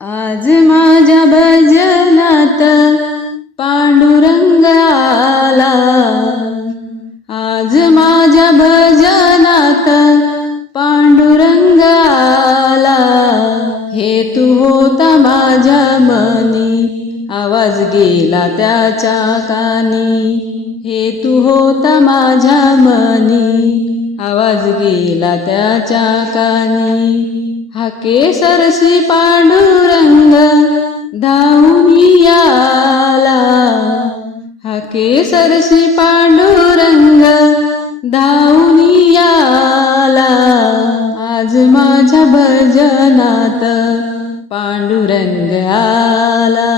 आज माझ्या भजनात पांडुरंग आला आज माझ्या भजनात पांडुरंग आला हे तू होता माझ्या मनी आवाज गेला त्याच्या कानी हे तू होता माझ्या मनी आवाज गेला त्याच्या कानी. हा केसरसी पांडुरंग धावून आला हा केसरसी पांडुरंग धावून आला आज माझ्या भजनात पांडुरंग आला.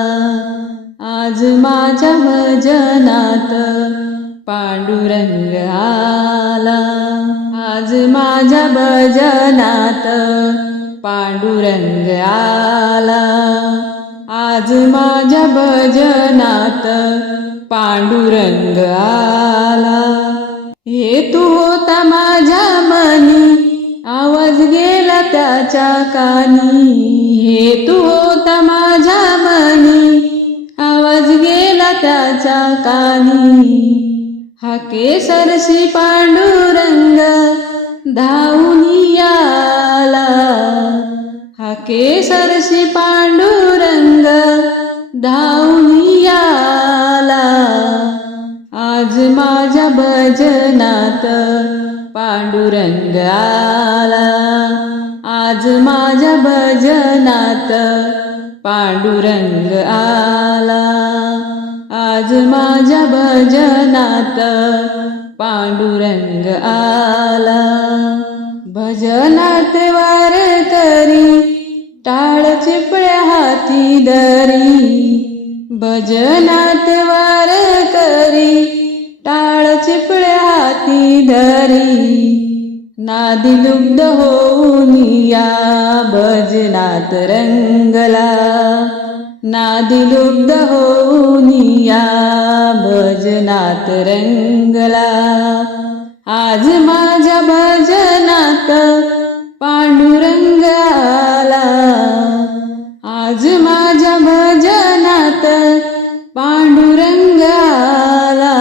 आज माझ्या भजनात पांडुरंग आला. आज माझ्या भजनात पांडुरंग आला आज माझ्या भजनात पांडुरंग आला हे तू होता माझ्या मनी आवाज गेला त्याच्या कानी. हे तू होता माझ्या मनी आवाज गेला त्याच्या कानी. हा केसरशी पांडुरंग धावून केसरशी पांडुरंग धावून आला आज माझ्या भजनात पांडुरंग आला. आज माझ्या भजनात पांडुरंग आला. आज माझ्या भजनात पांडुरंग आला. भजनात वार तरी चिपळ्या हाती दरी भजनात वार करी टाळ चिपळ्या हाती धरी नादी लुब्ध होऊन या भजनात रंगला. नादी लुब्ध होऊन या भजनात रंगला. आज माझ्या भजनात पांडुरंगा आज माझ्या भजनात पांडुरंग आला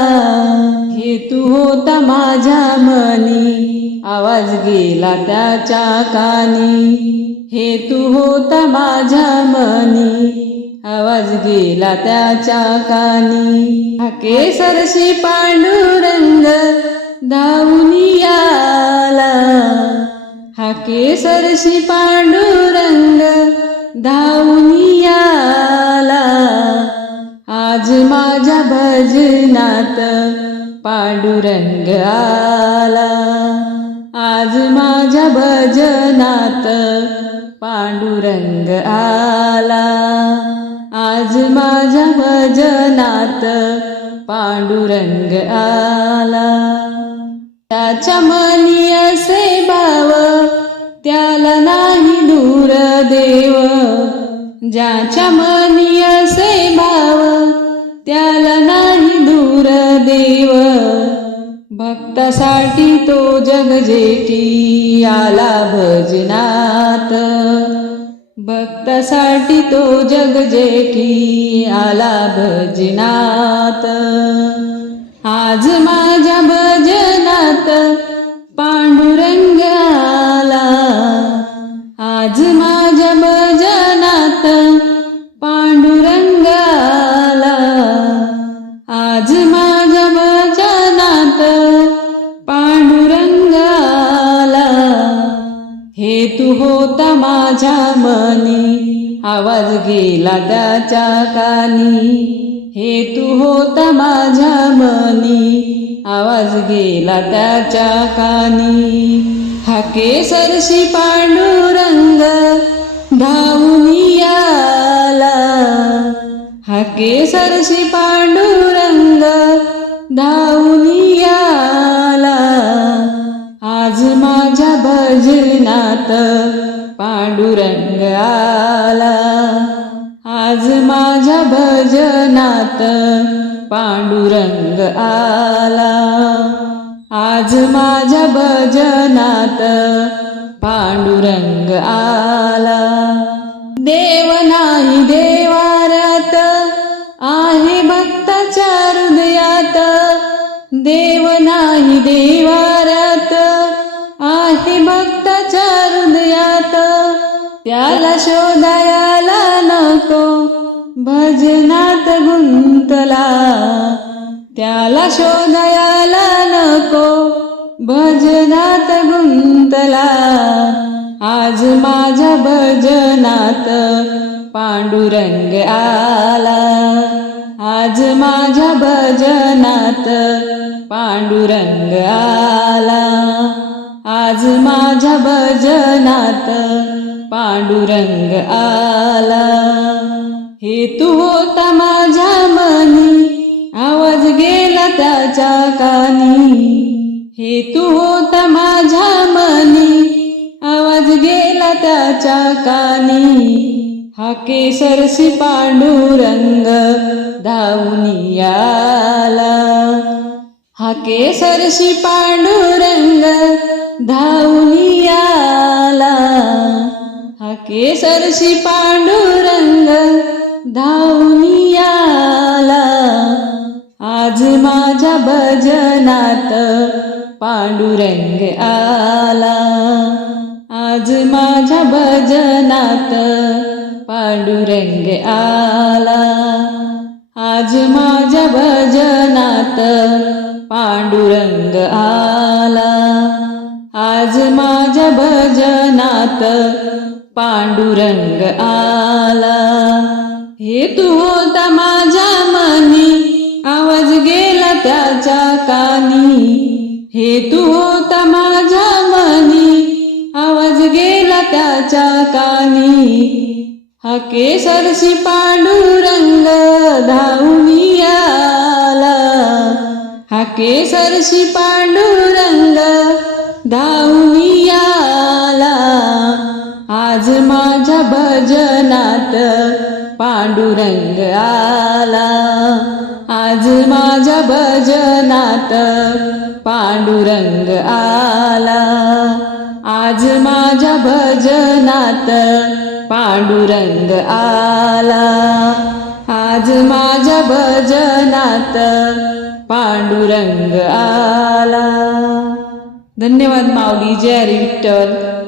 हे तू होता माझ्या मनी. आवाज गेला त्याच्या कानी. हे तू होता माझ्या मनी. आवाज गेला त्याच्या कानी. हा केसरशी पांडुरंग धावून आला हा केसरशी पांडुरंग धावून आला आज माझ्या भजनात पांडुरंग आला. आज माझ्या भजनात पांडुरंग आला. आज माझ्या भजनात पांडुरंग आला. त्याच्या मनी असे भाव त्याला ज्याच्या मनी असे भाव त्याला नाही दूर देव. भक्तासाठी तो जगजेटी आला भजनात. भक्तासाठी तो जगजेठी आला भजनात. आज माझ्या भजनात माझ्या मनी आवाज गेला त्याच्या कानी. हे तू होता माझ्या मनी आवाज गेला त्याच्या कानी. हा केसरशी पांडुरंग धावून आला हा केसरशी पांडुरंग धावून आला आज माझ्या भजनात पांडुरंग आला आज माझ्या भजनात पांडुरंग आला आज माझ्या भजनात पांडुरंग आला देव नाही देवाऱ्यात आहे भक्ताच्या हृदयात. देव नाही देवा भजनात गुंतला. त्याला शोधायला नको. भजनात गुंतला. आज माझ्या भजनात पांडुरंग आला. आज माझ्या भजनात पांडुरंग आला. आज माझ्या भजनात पांडुरंग आला. हे तू होता माझ्या मनी. आवाज गेला त्याच्या कानी. हे तू होता माझ्या मनी. आवाज गेला त्याच्या कानी. हा केसरसी पांडुरंग धावून आला हा केसरसी पांडुरंग धावून आला हा केसरसी पांडुरंग धावून आला आज माझ्या भजनात पांडुरंग आला. आज माझ्या भजनात पांडुरंग आला. आज माझ्या भजनात पांडुरंग आला. आज माझ्या भजनात पांडुरंग आला. हे तू होता माझ्या मनी. आवाज गेला त्याच्या कानी. हे तू होता माझ्या मनी. आवाज गेला त्याच्या कानी. हा केसरशी पांडुरंग धावून आला हा केसरशी पांडुरंग धावून आला आज माझ्या भजनात पांडुरंग आला. आज माझ्या भजनात पांडुरंग आला. आज माझ्या भजनात पांडुरंग आला. आज माझ्या भजनात पांडुरंग आला. धन्यवाद माऊली. जय विठ्ठल.